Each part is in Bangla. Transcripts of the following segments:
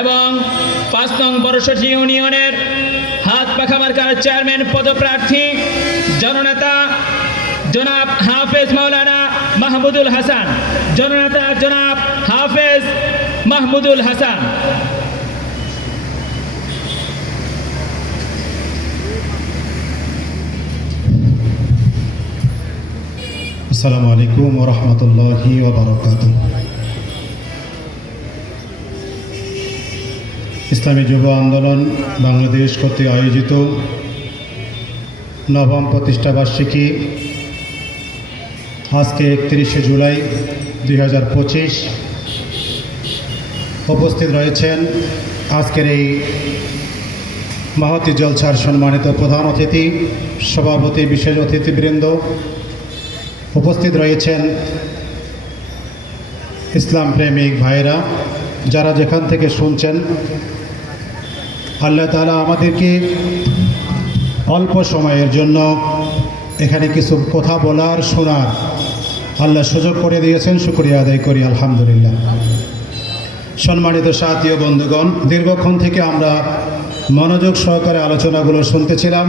এবং 5 নং বরসটি ইউনিয়নের হাত পাখা মার্কার চেয়ারম্যান পদপ্রার্থী জননেতা জনাব হাফেজ মাওলানা মাহমুদুল হাসান। জননেতা জনাব হাফেজ মাহমুদুল হাসান। আসসালামু আলাইকুম ওয়া রাহমাতুল্লাহি ওয়া বারাকাতুহু। ইসলামী যুব আন্দোলন বাংলাদেশ কর্তৃক আয়োজিত নবম প্রতিষ্ঠাবার্ষিকী আজকে 31শে জুলাই 2025। উপস্থিত রয়েছেন আজকের এই মহতী জলসার সম্মানিত প্রধান অতিথি, সভাপতি, বিশেষ অতিথিবৃন্দ। উপস্থিত রয়েছেন ইসলাম প্রেমিক ভাইরা, যারা যেখান থেকে শুনছেন। আল্লাহ তাআলা আমাদেরকে অল্প সময়ের জন্য এখানে কিছু কথা বলার, শোনার আল্লাহ সুযোগ করে দিয়েছেন, শুকরিয়া আদায় করি আলহামদুলিল্লাহ। সম্মানিত সাথী ও বন্ধুগণ, দীর্ঘক্ষণ থেকে আমরা মনোযোগ সহকারে আলোচনাগুলো শুনতেছিলাম।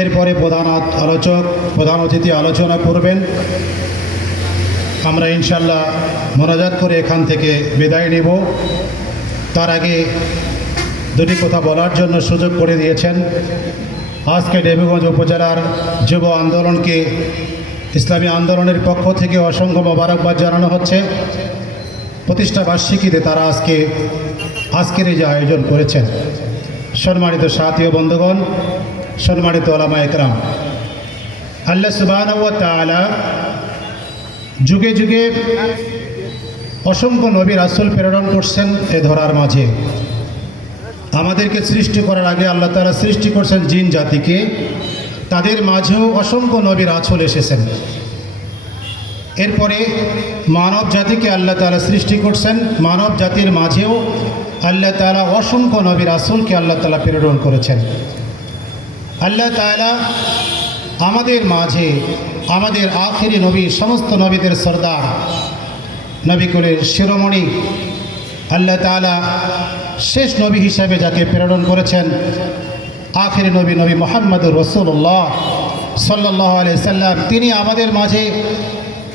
এরপরে প্রধান অতিথি আলোচনা করবেন। আমরা ইনশাল্লাহ মোনাজাত করে এখান থেকে বিদায় নেব। তার আগে দুটি কথা বলার জন্য সুযোগ করে দিয়েছেন। আজকে দেবীগঞ্জ উপজেলার যুব আন্দোলনকে ইসলামী আন্দোলনের পক্ষ থেকে অসংখ্য মোবারকবাদ জানানো হচ্ছে। প্রতিষ্ঠা বার্ষিকীতে তারা আজকের এই যে আয়োজন করেছেন। সম্মানিত সাথী ও বন্ধুগণ, সম্মানিত ওলামা একরাম, আল্লাহ সুবহানাহু ওয়া তাআলা যুগে যুগে অসংখ্য নবী রাসূল প্রেরণ করছেন এ ধরার মাঝে। আমাদেরকে সৃষ্টি করার আগে আল্লাহ তাআলা সৃষ্টি করছেন জিন জাতিকে, তাদের মাঝেও অসংখ্য নবী রাসূল এসেছেন। এরপরে মানব জাতিকে আল্লাহ তাআলা সৃষ্টি করছেন, মানব জাতির মাঝেও আল্লাহ তাআলা অসংখ্য নবী রাসূলকে আল্লাহ তাআলা প্রেরণ করেছেন। আল্লাহ তাআলা আমাদের মাঝে আমাদের আখিরি নবী, সমস্ত নবীদের সরদার, নবীকুলের শিরোমণি আল্লাহ তাআলা শেষ নবী হিসাবে যাকে প্রেরণ করেছেন, আখিরি নবী নবী মুহাম্মদুর রাসূলুল্লাহ সাল্লাল্লাহু আলাইহি সাল্লাম, তিনি আমাদের মাঝে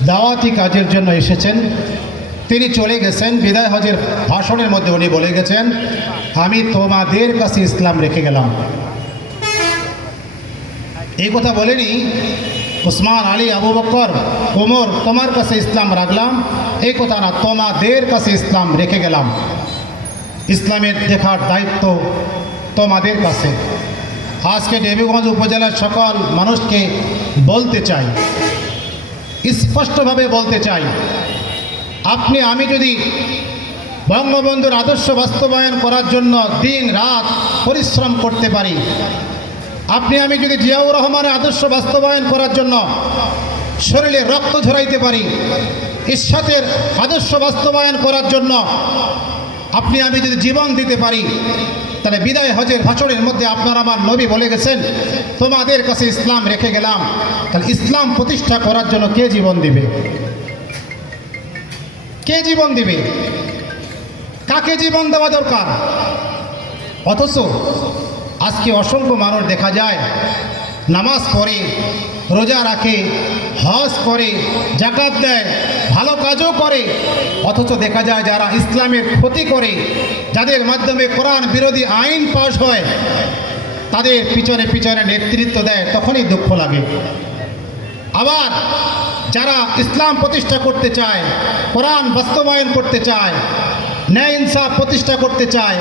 দাওয়াতি কাজের জন্য এসেছেন। তিনি চলে গেছেন। বিদায় হজের ভাষণের মধ্যে উনি বলে গেছেন, আমি তোমাদের কাছে ইসলাম রেখে গেলাম। এই কথা বলেনি উসমান, আলী, আবু বকর, ওমর তোমার কাছে ইসলাম রাখলাম, এই কথা না, তোমাদের কাছে ইসলাম রেখে গেলাম। ইসলামের দেখার দায়িত্ব তোমাদের কাছে। আজকে দেবীগঞ্জ উপজেলার সকল মানুষকে বলতে চাই, স্পষ্টভাবে বলতে চাই, আপনি আমি যদি বঙ্গবন্ধুর আদর্শ বাস্তবায়ন করার জন্য দিন রাত পরিশ্রম করতে পারি, আপনি আমি যদি জিয়াউর রহমানের আদর্শ বাস্তবায়ন করার জন্য শরীরে রক্ত ঝরাইতে পারি, ইরশাদের আদর্শ বাস্তবায়ন করার জন্য আপনি আমি যদি জীবন দিতে পারি, তাহলে বিদায় হজের ভাষণের মধ্যে আপনার আমার নবী বলে গেছেন, তোমাদের কাছে ইসলাম রেখে গেলাম। তাহলে ইসলাম প্রতিষ্ঠা করার জন্য কে জীবন দিবে? কে জীবন দিবে? কাকে জীবন দেওয়া দরকার? অথচ আজকে অসংখ্য মানুষ দেখা যায় নামাজ পড়ে, রোজা রাখে, হজ করে, যাকাত দেয়, ভালো কাজও করে, অথচ দেখা যায় যারা ইসলামের ক্ষতি করে, যাদের মাধ্যমে কোরআন বিরোধী আইন পাশ হয়, তাদের পিছনে পিছনে নেতৃত্ব দেয়, তখনই দুঃখ লাগে। আবার যারা ইসলাম প্রতিষ্ঠা করতে চায়, কোরআন বাস্তবায়ন করতে চায়, ন্যায় ইনসাফ প্রতিষ্ঠা করতে চায়,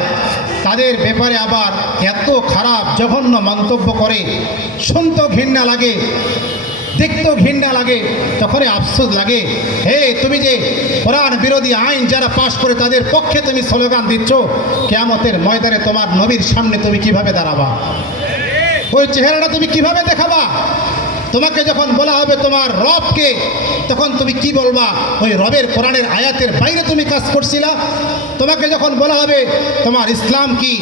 তাদের ব্যাপারে আবার এত খারাপ জঘন্য মন্তব্য করে, শুনতেও ঘৃণা লাগে, দেখতেও ঘৃণা লাগে, তখনই আফসোস লাগে, হে তুমি যে কোরআন বিরোধী আইন যারা পাশ করে তাদের পক্ষে তুমি স্লোগান দিচ্ছ, কিয়ামতের ময়দানে তোমার নবীর সামনে তুমি কিভাবে দাঁড়াবা? ওই চেহারাটা তুমি কিভাবে দেখাবা? তোমাকে যখন বলা হবে তোমার রবকে, তখন তুমি কি বলবা? ওই রবের কোরআনের আয়াতের বাইরে তুমি কাজ করছিলা। তোমাকে যখন বলা হবে তোমার ইসলাম কি,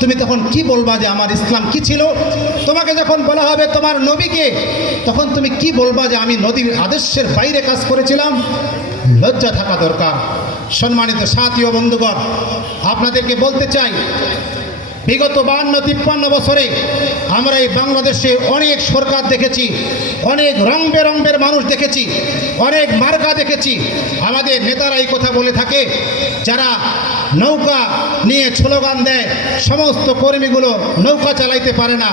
তুমি তখন কি বলবা যে আমার ইসলাম কি ছিল? তোমাকে যখন বলা হবে তোমার নবীকে, তখন তুমি কি বলবা যে আমি নবীর আদর্শের বাইরে কাজ করেছিলাম? লজ্জা থাকা দরকার। সম্মানিত সাথী ও বন্ধুগণ, আপনাদেরকে বলতে চাই, বিগত 52-53 বছরে আমরা এই বাংলাদেশে অনেক সরকার দেখেছি, অনেক রং বেরঙের মানুষ দেখেছি, অনেক মার্কা দেখেছি। আমাদের নেতারা এই কথা বলে থাকে, যারা নৌকা নিয়ে স্লোগান দেয়, সমস্ত কর্মীগুলো নৌকা চালাইতে পারে না,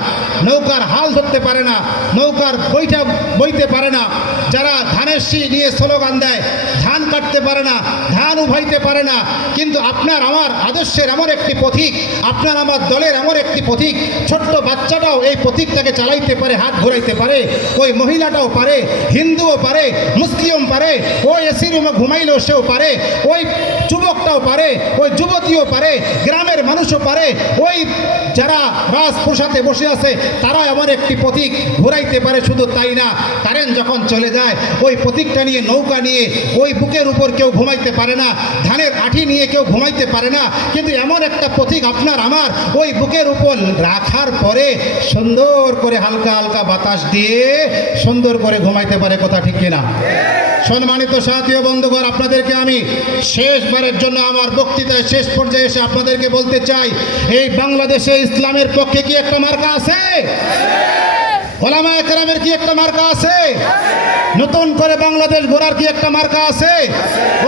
নৌকার হাল ধরতে পারে না, নৌকার বইটা বইতে পারে না। যারা ধানের শি নিয়ে স্লোগান দেয়, ধান কাটতে পারে না, ধান উভাইতে পারে না। কিন্তু আপনার আমার আদর্শের এমন একটি পথিক, আপনার আমার দলের এমন একটি পথিক, ছোট্ট বাচ্চাটাও এই পথিকটাকে চালাইতে পারে, হাত ঘোরাইতে পারে। ওই মহিলাটাও পারে, হিন্দুও পারে, মুসলিম পারে, ওই এসি রুমে ঘুমাইলেও সেও পারে, ওই যুবকটাও পারে, ওই যুবতীও পারে, গ্রামের মানুষও পারে, ওই যারা রাজপ্রসাদে বসে আছে তারা এমন একটি পথিক ঘুরাইতে পারে। শুধু তাই না, কারেন্ট যখন চলে যায় ওই পথিকটা নিয়ে, নৌকা নিয়ে ওই বুকের উপর কেউ ঘুমাইতে পারে না, ধানের আঠি নিয়ে কেউ ঘুমাইতে পারে না। কিন্তু এমন একটা পথিক আপনার আমার ওই বুকের উপর রাখার পরে সুন্দর করে হালকা হালকা বাতাস দিয়ে সুন্দর করে ঘুমাইতে পারে। কথা ঠিক কিনা? সম্মানিত সাথী ও বন্ধুগণ, আপনাদেরকে আমি শেষবারের জন্য আমার বক্তৃতায় শেষ পর্যায়ে এসে আপনাদেরকে বলতে চাই, এই বাংলাদেশে ইসলামের পক্ষে কি একটা মার্কা আছে? ওলামায়ে কেরামের কি একটা মার্কা আছে? নতুন করে বাংলাদেশ গড়ার কি একটা মার্কা আছে?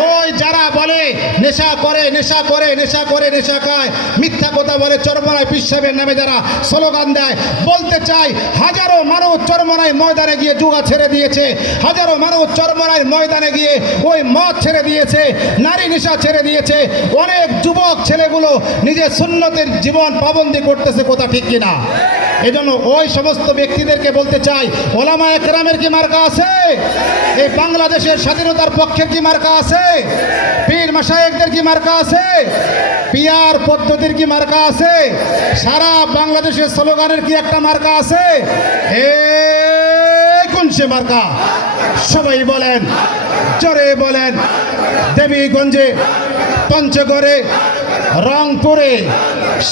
ওই যারা বলে নেশা করে, নেশা করে, নেশা করে, নেশা খায়, মিথ্যা কথা বলে, চরমনায় পীর সাহেবের নামে যারা স্লোগান দেয়, বলতে চাই হাজারো মানুষ চরমনায় ময়দানে গিয়ে জুয়া ছেড়ে দিয়েছে, হাজারো মানুষ চরমনায় ময়দানে গিয়ে ওই মদ ছেড়ে দিয়েছে, নারী নেশা ছেড়ে দিয়েছে। অনেক যুবক ছেলেগুলো নিজের সুন্নতের জীবন পাবন্দি করতেছে। কথা ঠিক কিনা? এজন্য ওই সমস্ত ব্যক্তিদেরকে বলতে চাই, ওলামায়ে কেরামের কি মার্কা আছে? এই বাংলাদেশের স্বাধীনতার পক্ষে কি মার্কা আছে? পীর মাশায়েখদের কি মার্কা আছে? পিয়ার পদ্ধতির কি মার্কা আছে? সারা বাংলাদেশের স্লোগানের কি একটা মার্কা আছে? কোন সে মার্কা? সবাই বলেন, জোরে বলেন। দেবীগঞ্জে, পঞ্চগড়ে, রংপুরে,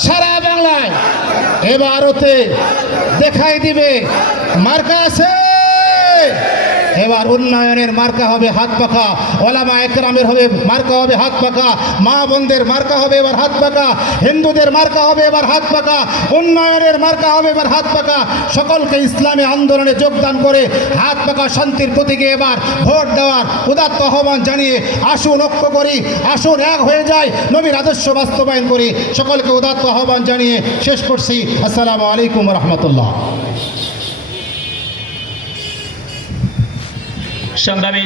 সারা বাংলায় এবারতে দেখাই দিবে মার্কা আছে। এবার উন্নয়নের মার্কা হবে হাত পাখা, ওলামায়ে কেরামের হবে মার্কা হবে হাত পাখা, মা বোনদের মার্কা হবে এবার হাত পাখা, হিন্দুদের মার্কা হবে এবার হাত পাখা, উন্নয়নের মার্কা হবে এবার হাত পাখা। সকলকে ইসলামী আন্দোলনে যোগদান করে হাত পাখা শান্তির প্রতীকে এবার ভোট দেওয়ার উদাত্ত আহ্বান জানিয়ে আসুন ঐক্য করি, আসুন এক হয়ে যায়, নবীর আদর্শ বাস্তবায়ন করি। সকলকে উদাত্ত আহ্বান জানিয়ে শেষ করছি। আসসালামু আলাইকুম রহমতুল্লাহ। সংগ্রামী